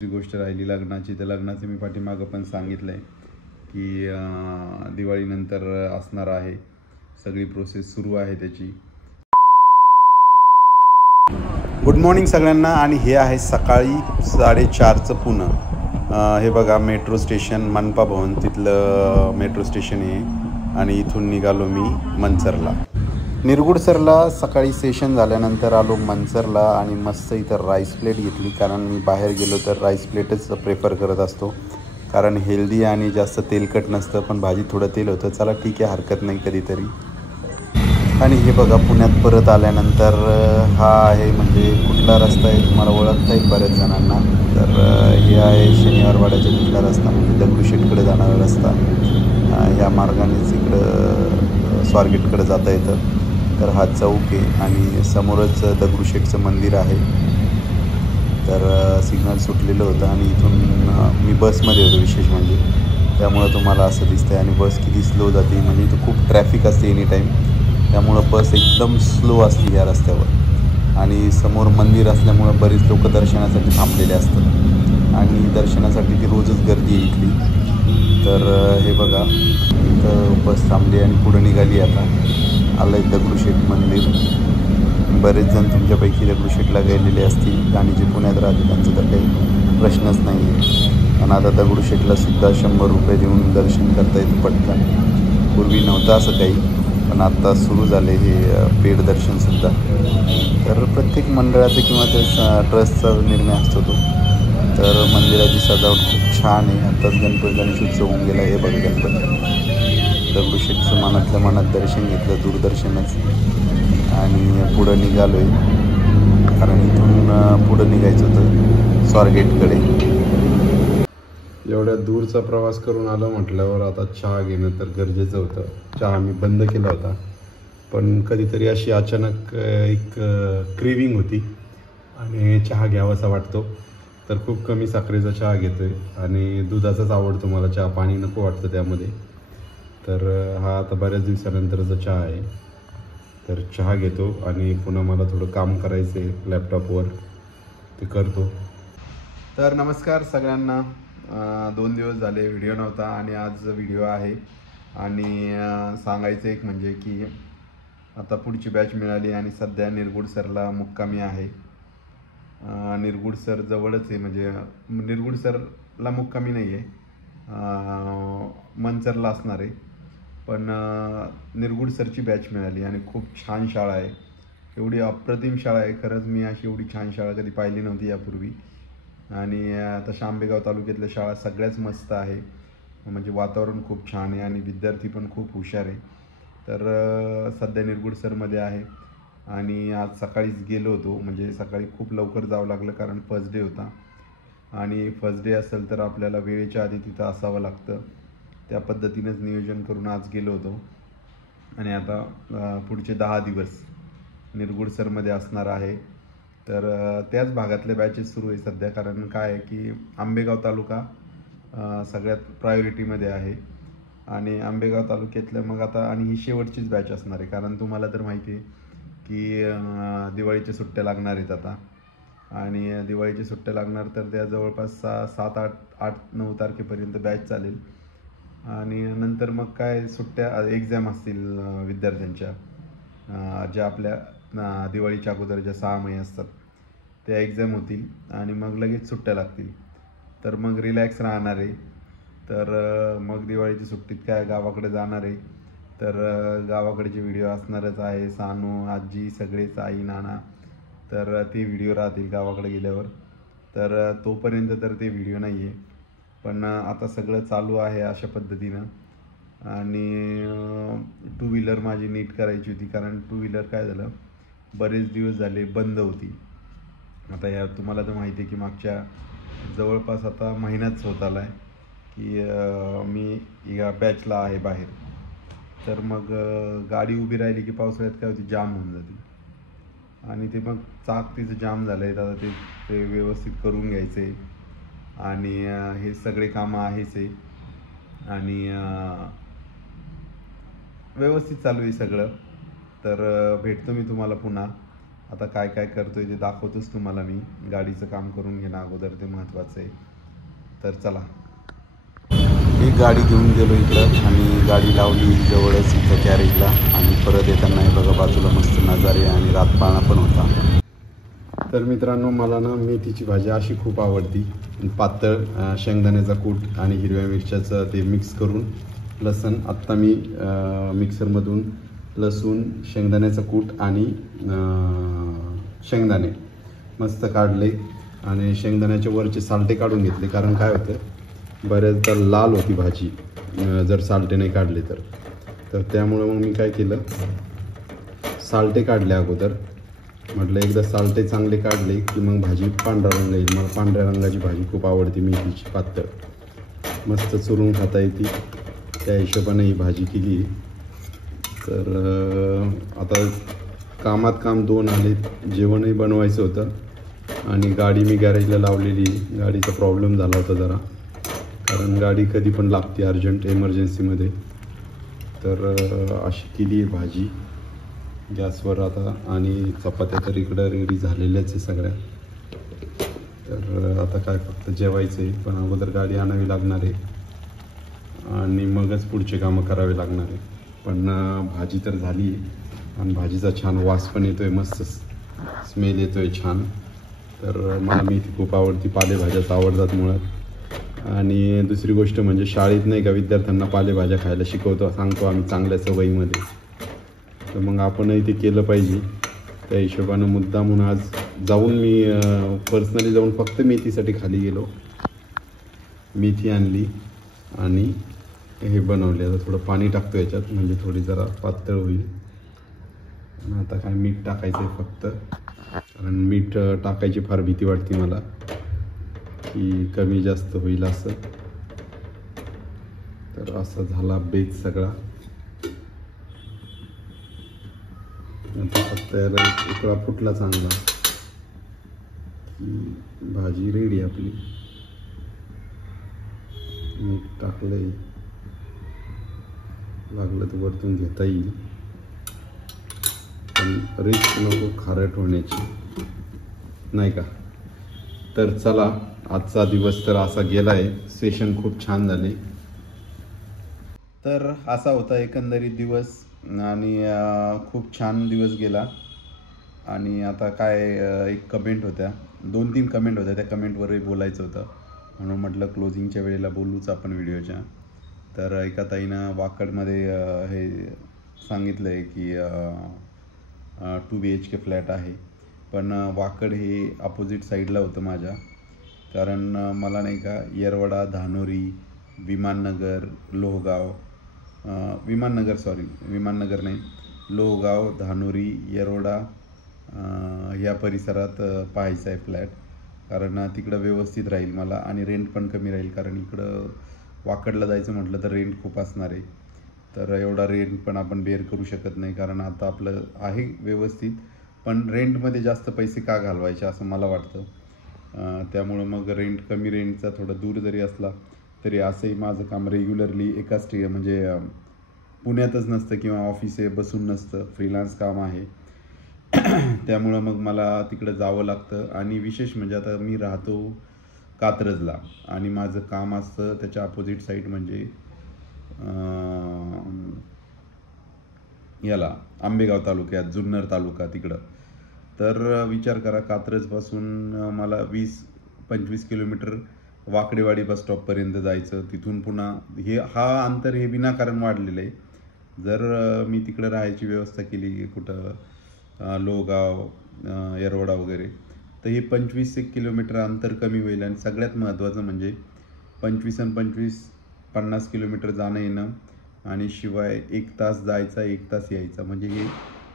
दुसरी गोष्ट राहिली लग्नाची, तर लग्नाचं मी पाठीमागं पण सांगितलं आहे की दिवाळीनंतर असणार आहे. सगळी प्रोसेस सुरू आहे त्याची. गुड मॉर्निंग सगळ्यांना. आणि हे आहे सकाळी 4:30चं पुणे. हे बघा मेट्रो स्टेशन, मनपा भवन तिथलं मेट्रो स्टेशन आहे. आणि इथून निघालो मी मनसरला. निरगुडसरला सकाळी सेशन झाल्यानंतर आलो मनसरला आणि मस्त इथं राईस प्लेट घेतली, कारण मी बाहेर गेलो तर राईस प्लेटच प्रेफर करत असतो, कारण हेल्दी आणि जास्त तेलकट नसतं. पण भाजी थोडं तेल होतं, चला ठीक आहे, हरकत नाही कधीतरी. आणि हे बघा पुण्यात परत आल्यानंतर हा आहे, म्हणजे कुठला रस्ता आहे तुम्हाला ओळखता येईल बऱ्याच जणांना. तर हे आहे शनिवारवाड्याच्या तिथला रस्ता, म्हणजे दगडूशेठकडे जाणारा रस्ता. ह्या मार्गानेच इकडं स्वारगेटकडे जाता येतं. तर हा चौक आहे आणि समोरच दगडूशेठचं मंदिर आहे. तर सिग्नल सुटलेलं होतं आणि इथून मी बसमध्ये होतो विशेष म्हणजे, त्यामुळं तुम्हाला असं दिसतं आहे. आणि बस किती स्लो जाते, म्हणजे इथं खूप ट्रॅफिक असते एनी टाईम, त्यामुळं बस एकदम स्लो असते या रस्त्यावर. आणि समोर मंदिर असल्यामुळं बरीच लोक दर्शनासाठी थांबलेले असतात आणि दर्शनासाठी ती रोजच गर्दी आहे इथली. तर हे बघा इथं बस थांबली आणि पुढे निघाली. आता आलं आहे दगडूशेठ मंदिर. बरेच जण तुमच्यापैकी दगडूशेठला गेलेले असतील आणि जे पुण्यात राहते त्यांचं तर काही प्रश्नच नाही आहे. पण आता दगडूशेठला सुद्धा 100 रुपये देऊन दर्शन करता येतं पटकन. पूर्वी नव्हतं असं काही, पण आत्ता सुरू झाले हे पेड दर्शनसुद्धा. तर प्रत्येक मंडळाचा किंवा त्या ट्रस्टचा निर्णय असतो तो. तर मंदिराची सजावट खूप छान आहे. आत्ताच गणेशोत्सव होऊन गेला. हे बघा गणपती. दगडूशेठचं मनातल्या मनात दर्शन घेतलं, दूरदर्शनच. आणि पुढं निघालो आहे, कारण इथून पुढं निघायचं होतं स्वारगेटकडे. एवढ्या दूरचा प्रवास करून आलं म्हटल्यावर आता चहा घेणं तर गरजेचं होतं. चहा मी बंद केला होता, पण कधीतरी अशी अचानक एक क्रेविंग होती आणि चहा घ्यावासा वाटतो. तर खूप कमी साखरेचा चहा घेतो आहे आणि दुधाचाच आवडतो मला चहा, पाणी नको वाटतं त्यामध्ये. तर हा आता बऱ्याच दिवसानंतरचा चहा आहे. तर चहा घेतो आणि पुन्हा मला थोडं काम करायचं आहे लॅपटॉपवर, ते करतो. तर नमस्कार सगळ्यांना. 2 दिवस झाले व्हिडिओ नव्हता आणि आज व्हिडिओ आहे. आणि सांगायचं एक म्हणजे की आता पुढची बॅच मिळाली आणि सध्या निरगुडसरला मुक्कामी आहे. निरगुडसर जवळच आहे, म्हणजे निरगुडसरला मुक्कामी नाही आहे, मनसरला असणार आहे. पण निरगुडसरची बॅच मिळाली आणि खूप छान शाळा आहे. एवढी अप्रतिम शाळा आहे, खरंच मी अशी एवढी छान शाळा कधी पाहिली नव्हती यापूर्वी. आणि तशा आंबेगाव तालुक्यातल्या शाळा सगळ्याच मस्त आहे, म्हणजे वातावरण खूप छान आहे आणि विद्यार्थी पण खूप हुशार आहे. तर सध्या निरगुडसरमध्ये आहे आणि आज सकाळीच गेलो होतो, म्हणजे सकाळी खूप लवकर जावं लागलं कारण फर्स्ट डे होता. आणि फर्स्ट डे असेल तर आपल्याला वेळेच्या आधी तिथं असावं लागतं, त्या पद्धतीनंच नियोजन करून आज गेलो होतो. आणि आता पुढचे 10 दिवस निरगुडसरमध्ये असणार आहे. तर त्याच भागातले बॅचेस सुरू आहे सध्या, कारण काय आहे की आंबेगाव तालुका सगळ्यात प्रायोरिटीमध्ये आहे. आणि आंबेगाव तालुक्यातल्या मग आता, आणि ही शेवटचीच बॅच असणार आहे, कारण तुम्हाला तर माहिती आहे की दिवाळीच्या सुट्ट्या लागणार आहेत आता. आणि दिवाळीच्या सुट्ट्या लागणार तर त्या जवळपास 7, 8, 9 तारखेपर्यंत बॅच चालेल. आणि नंतर मग काय सुट्ट्या, एक्झाम असतील विद्यार्थ्यांच्या, ज्या आपल्या दिवाळीच्या अगोदर ज्या 6 महिने असतात त्या एक्झाम होतील आणि मग लगेच सुट्ट्या लागतील. तर मग रिलॅक्स राहणार आहे. तर मग दिवाळीची सुट्टीत काय गावाकडे जाणार आहे. तर गावाकडचे व्हिडिओ असणारच आहे, सानू आजी सगळेच, आई नाना, तर ते व्हिडिओ राहतील गावाकडे गेल्यावर. तर तोपर्यंत तर ते व्हिडिओ नाही आहे, पण आता सगळं चालू आहे अशा पद्धतीनं. आणि टू व्हीलर माझी नीट करायची होती, कारण टू व्हीलर काय झालं, बरेच दिवस झाले बंद होती. आता या तुम्हाला तर माहिती आहे की मागच्या जवळपास आता महिनाच होत आला आहे की मी या बॅचला आहे बाहेर. तर मग गाडी उभी राहिली की पावसाळ्यात काय होती, जाम होऊन जाते. आणि ते मग चाक तिचं जाम झालं आहे. आता ते व्यवस्थित करून घ्यायचं आहे. आणि हे सगळे कामं आहेच आहे. आणि व्यवस्थित चालू आहे सगळं. तर भेटतो मी तुम्हाला पुन्हा. आता काय काय करतोय ते दाखवतोच तुम्हाला मी. गाडीचं काम करून घेणं अगोदर ते महत्त्वाचं आहे. तर चला, एक गाडी घेऊन गेलो इकडं आणि गाडी लावली जवळच इथं गॅरेजला. आणि परत येताना हे बघा बाजूला मस्त नजारे आणि रातपाळणा पण होता. तर मित्रांनो, मला ना मेथीची भाजी अशी खूप आवडती. पातळ शेंगदाण्याचा कूट आणि हिरव्या मिरच्याचं ते मिक्स करून लसूण. आत्ता मी मिक्सरमधून लसूण, शेंगदाण्याचा कूट आणि शेंगदाणे मस्त काढले आणि शेंगदाण्याच्या वरचे सालटे काढून घेतले. कारण काय होतं, बऱ्याचदा लाल होती भाजी जर सालटे नाही काढले तर त्यामुळं मग मी काय केलं, सालटे काढले अगोदर. म्हटलं एकदा सालटे चांगले काढले की मग भाजी पांढरा रंग येईल. मला पांढऱ्या रंगाची भाजी खूप आवडते, मेथीची पातळ मस्त चुरून खाता येते. त्या हिशोबाने ही भाजी केली. तर आता कामात काम दोन आले. जेवणही बनवायचं होतं आणि गाडी मी गॅरेजला लावलेली. गाडीचा प्रॉब्लेम झाला होता जरा, कारण गाडी कधी पण लागते अर्जंट इमर्जन्सीमध्ये. तर अशी केली आहे भाजी गॅसवर आता. आणि चपात्या तर इकडं रेडी झालेल्याच आहे सगळ्या. तर आता काय फक्त जेवायचं आहे. पण अगोदर गाडी आणावी लागणार आहे आणि मगच पुढचे कामं करावे लागणार आहे. पण भाजी तर झाली आहे आणि भाजीचा छान वास पण येतो आहे, मस्त स्मेल येतो आहे छान. तर मला मेथी खूप आवडती, पालेभाज्याच आवडतात मुळात. आणि दुसरी गोष्ट म्हणजे शाळेत नाही का विद्यार्थ्यांना पालेभाज्या खायला शिकवतो, सांगतो आम्ही चांगल्या सवयीमध्ये. तर मग आपणही ते केलं पाहिजे. त्या हिशोबानं मुद्दामून आज जाऊन मी पर्सनली जाऊन फक्त मेथीसाठी खाली गेलो. मेथी आणली आणि हे बनवले. आता थोडं पाणी टाकतो याच्यात म्हणजे थोडी जरा पातळ होईल. आणि आता काय मीठ टाकायचं आहे फक्त, कारण मीठ टाकायची फार भीती वाटते मला की कमी जास्त होईल असं. तर असा झाला बेत सगळा. आता फक्त याला उकळा फुटला चांगला की भाजी रेडी आपली. मीठ टाकलंय, लागलं तर वरतून घेता येईल, पण रिस्क नको खारट होण्याची, नाही का. तर चला, आजचा दिवस तर असा गेला आहे. सेशन खूप छान झाले. तर असा होता एकंदरीत दिवस आणि खूप छान दिवस गेला. आणि आता काय एक कमेंट होत्या, 2-3 कमेंट होत्या, त्या कमेंटवरही बोलायचं होतं म्हणून म्हटलं क्लोजिंगच्या वेळेला बोलूच आपण व्हिडिओच्या. तर एका ताईनं वाकडमध्ये हे सांगितलं आहे की 2 BHK फ्लॅट आहे. पण वाकड हे अपोजिट साईडला होतं माझ्या. कारण मला नाही का येरवडा, धानोरी, विमाननगर, लोहगाव, विमाननगर नाही, लोहगाव, धानोरी, येरवडा या परिसरात पाहायचा आहे फ्लॅट. कारण तिकडं व्यवस्थित राहील मला आणि रेंट पण कमी राहील. कारण इकडं वाकडला जायचं म्हटलं तर रेंट खूप असणार आहे. तर एवढा रेंट पण आपण बेअर करू शकत नाही. कारण आता आपलं आहे व्यवस्थित, पण रेंटमध्ये जास्त पैसे का घालवायचे असं मला वाटतं. त्यामुळं मग कमी रेंटचा थोडं दूर जरी असला तरी असंही माझं काम रेग्युलरली एकाच म्हणजे पुण्यातच नसतं किंवा ऑफिस आहे बसून नसतं, फ्रीलान्स काम आहे. त्यामुळं मग मला तिकडं जावं लागतं. आणि विशेष म्हणजे आता मी राहतो कात्रजला आणि माझं काम असतं त्याच्या अपोजिट साईड म्हणजे याला आंबेगाव तालुक्यात, जुन्नर तालुका तिकडं. तर विचार करा, कात्रजपासून मला 20-25 किलोमीटर वाकडेवाडी बस स्टॉपपर्यंत जायचं. तिथून पुन्हा हा अंतर हे विनाकारण वाढलेलं आहे. जर मी तिकडं राहायची व्यवस्था केली कुठं लोहगाव, येरवडा वगैरे, तर हे 25 किलोमीटर अंतर कमी होईल. आणि सगळ्यात महत्त्वाचं म्हणजे 25 आणि 25 50 किलोमीटर जाणं येणं आणि शिवाय 1 तास जायचा, 1 तास यायचा, म्हणजे हे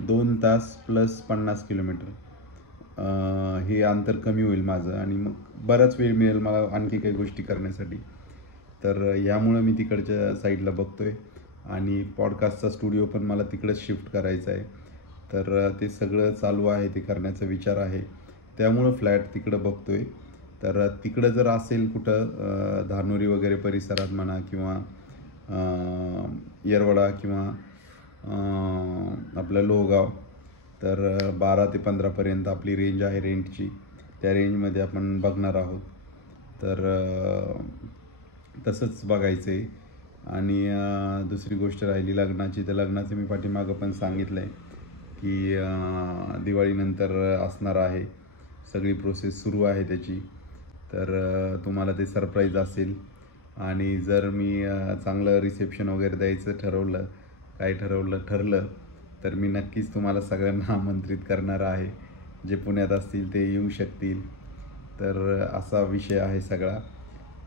2 तास प्लस 50 किलोमीटर हे अंतर कमी होईल माझं. आणि मग बराच वेळ मिळेल मला आणखी काही गोष्टी करण्यासाठी. तर यामुळं मी तिकडच्या साईडला बघतो आहे. आणि पॉडकास्टचा स्टुडिओ पण मला तिकडंच शिफ्ट करायचा आहे. तर ते सगळं चालू आहे, ते करण्याचा विचार आहे. त्यामुळं फ्लॅट तिकडं बघतो आहे. तर तिकडं जर असेल कुठं धानोरी वगैरे परिसरात म्हणा किंवा येरवडा किंवा आपलं लोहगाव, तर 12 ते 15पर्यंत आपली रेंज आहे रेंटची, त्या रेंजमध्ये आपण बघणार आहोत. तर तसंच बघायचं आहे. आणि दुसरी गोष्ट राहिली लग्नाची, तर लग्नाचं मी पाठीमागं पण सांगितलं आहे की दिवाळीनंतर असणार आहे, सगळी प्रोसेस सुरू आहे त्याची. तर तुम्हाला ते सरप्राईज असेल. आणि जर मी चांगलं रिसेप्शन वगैरे द्यायचं ठरलं तर मी नक्कीच तुम्हाला सगळ्यांना आमंत्रित करणार आहे. जे पुण्यात असतील ते येऊ शकतील. तर असा विषय आहे सगळा.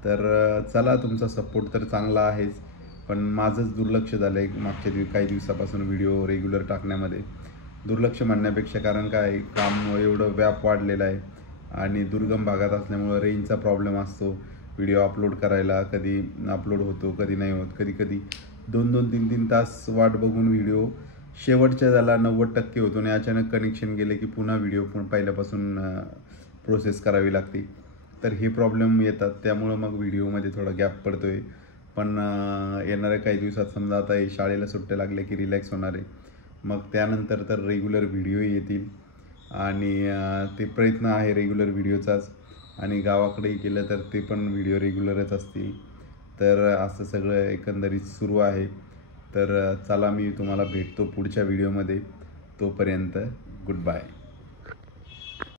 तर चला, तुमचा सपोर्ट तर चांगला आहेच, पण माझंच दुर्लक्ष झालं आहे मागच्या काही दिवसापासून व्हिडिओ रेग्युलर टाकण्यामध्ये. दुर्लक्ष म्हणण्यापेक्षा, कारण काय, काम एवढं व्याप वाढलेलं आहे आणि दुर्गम भागात असल्यामुळं रेंजचा प्रॉब्लेम असतो. व्हिडिओ अपलोड करायला कधी अपलोड होतो, कधी नाही होत. कधी 2-2, 3-3 तास वाट बघून व्हिडिओ शेवटच्या झाला 90% होतो आणि अचानक कनेक्शन गेले की पुन्हा व्हिडिओ पहिल्यापासून प्रोसेस करावी लागते. तर हे प्रॉब्लेम येतात, त्यामुळं मग व्हिडिओमध्ये थोडा गॅप पडतो आहे. पण येणाऱ्या काही दिवसात, समजा आता हे शाळेला सुट्ट्या लागल्या की रिलॅक्स होणार आहे, मग त्यानंतर तर रेग्युलर व्हिडिओ येतील. आणि ते प्रयत्न आहे रेग्युलर व्हिडिओचाच. आणि गावाकडेही केलं तर ते पण व्हिडिओ रेग्युलरच असतील. तर असं सगळं एकंदरीत सुरू आहे. तर चला, मी तुम्हाला भेटतो पुढच्या व्हिडिओमध्ये. तोपर्यंत गुड बाय.